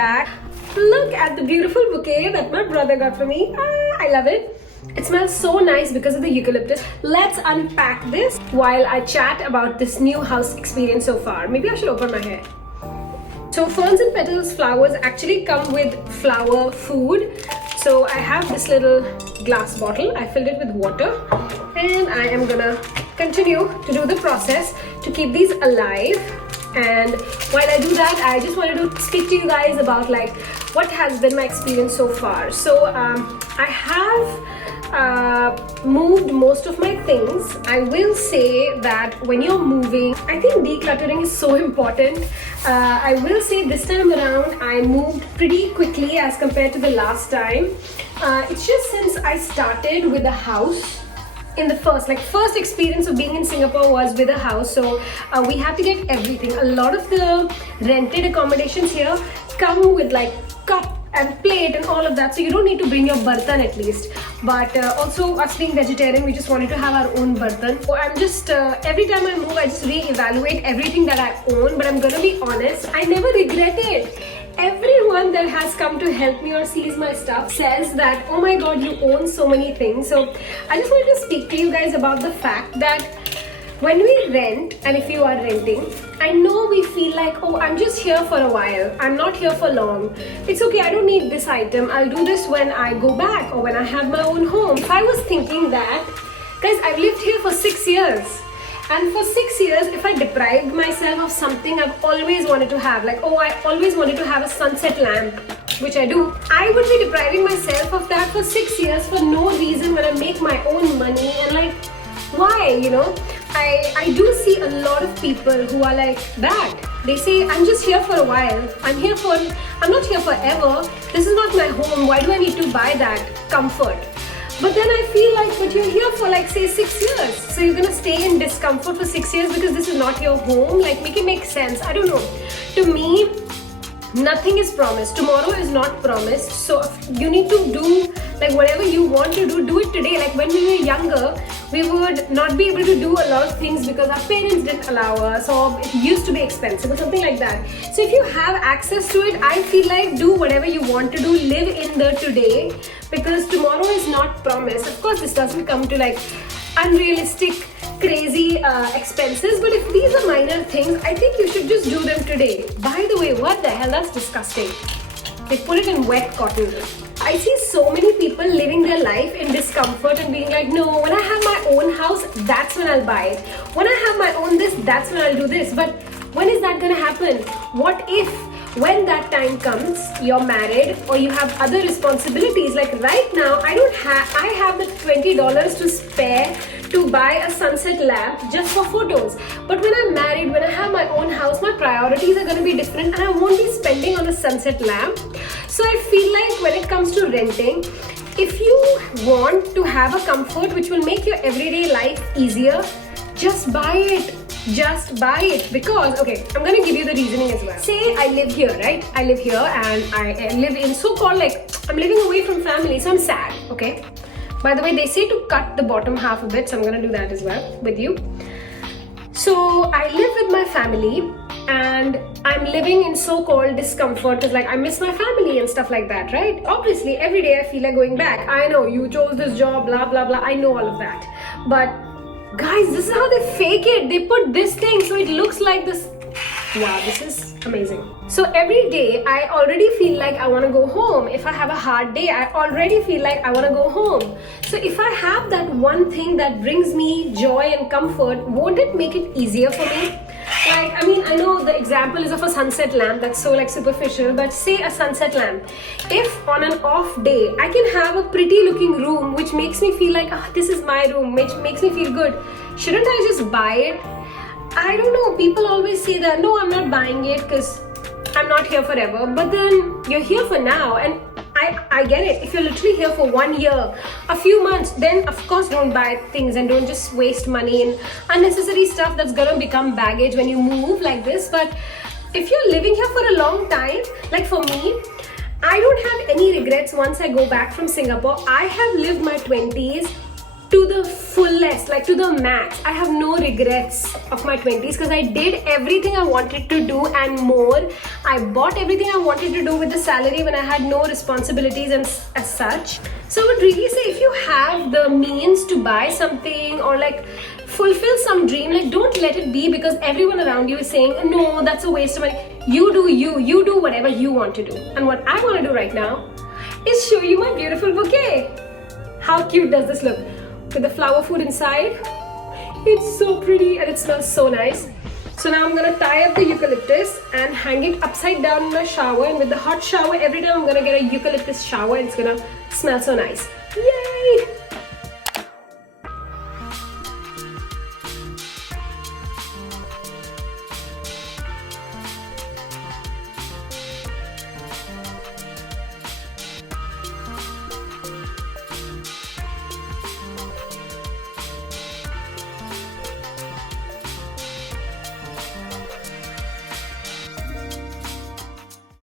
back. Look at the beautiful bouquet that my brother got for me. I love it. It smells so nice because of the eucalyptus. Let's unpack this while I chat about this new house experience so far. Maybe I should open my hair. So ferns and petals flowers actually come with flower food. So I have this little glass bottle. I filled it with water and I am gonna continue to do the process to keep these alive. And while I do that, I just wanted to speak to you guys about like what has been my experience so far. So I have moved most of my things. I will say that when you're moving, I think decluttering is so important. I will say this time around I moved pretty quickly as compared to the last time. It's just since I started with the house. In the first experience of being in Singapore was with a house, so we had to get everything. A lot of the rented accommodations here come with like cup and plate and all of that, so you don't need to bring your bartan at least. But also us being vegetarian, we just wanted to have our own bartan. So I'm just every time I move, I just re-evaluate everything that I own. But I'm gonna be honest, I never regret it. Everyone that has come to help me or sees my stuff says that, oh my god, you own so many things. So I just wanted to speak to you guys about the fact that when we rent, and if you are renting, I know we feel like, oh, I'm just here for a while, I'm not here for long, it's okay, I don't need this item, I'll do this when I go back or when I have my own home. If I was thinking that, guys, I've lived here for 6 years. And for 6 years, if I deprived myself of something I've always wanted to have, like, oh, I always wanted to have a sunset lamp, which I do, I would be depriving myself of that for 6 years for no reason when I make my own money. And like, why, you know? I do see a lot of people who are like that. They say, I'm just here for a while. I'm not here forever. This is not my home. Why do I need to buy that comfort? But then I feel like, but you're here for like say 6 years. So you're gonna stay in discomfort for 6 years because this is not your home? Like, make it make sense. I don't know. To me, nothing is promised. Tomorrow is not promised. So you need to do like whatever you want to do it today. Like when we were younger, we would not be able to do a lot of things because our parents didn't allow us, or it used to be expensive or something like that. So if you have access to it, I feel like do whatever you want to do, live in the today, because tomorrow is not promised. Of course, this doesn't come to like unrealistic, crazy expenses, but if these are minor things, I think you should just do them today. By the way, what the hell, that's disgusting. They put it in wet cotton. I see so many people living their life in discomfort and being like, no, when I have my own house, that's when I'll buy it. When I have my own this, that's when I'll do this. But when is that gonna happen? What if when that time comes, you're married or you have other responsibilities? Like right now, I have the $20 to spare to buy a sunset lamp just for photos. But when I'm married, when I have my own house, my priorities are going to be different and I won't be spending on a sunset lamp. So I feel like when it comes to renting, if you want to have a comfort which will make your everyday life easier, just buy it. Just buy it. Because, okay, I'm going to give you the reasoning as well. Say I live here, right? I live here and I live in so-called like, I'm living away from family, so I'm sad, okay? By the way, they say to cut the bottom half a bit, so I'm gonna do that as well with you. So I live with my family and I'm living in so-called discomfort because like I miss my family and stuff like that, right? Obviously, every day I feel like going back. I know you chose this job, blah, blah, blah. I know all of that. But guys, this is how they fake it. They put this thing so it looks like this. Wow, this is amazing. So every day I already feel like I want to go home. If I have a hard day, I already feel like I want to go home. So if I have that one thing that brings me joy and comfort, won't it make it easier for me? Like, I mean, I know the example is of a sunset lamp, that's so like superficial, but say a sunset lamp. If on an off day, I can have a pretty looking room which makes me feel like, oh, this is my room, which makes me feel good. Shouldn't I just buy it? I don't know, people always say that, no, I'm not buying it because I'm not here forever. But then you're here for now, and I get it. If you're literally here for 1 year, a few months, then of course don't buy things and don't just waste money in unnecessary stuff that's gonna become baggage when you move like this. But if you're living here for a long time, like for me, I don't have any regrets once I go back from Singapore. I have lived my 20s to the fullest, like to the max. I have no regrets of my 20s because I did everything I wanted to do and more. I bought everything I wanted to do with the salary when I had no responsibilities and as such. So I would really say, if you have the means to buy something or like fulfill some dream, like don't let it be because everyone around you is saying, no, that's a waste of money. You do you do whatever you want to do. And what I want to do right now is show you my beautiful bouquet. How cute does this look? With the flower food inside. It's so pretty and it smells so nice. So now I'm gonna tie up the eucalyptus and hang it upside down in my shower, and with the hot shower every time I'm gonna get a eucalyptus shower and it's gonna smell so nice.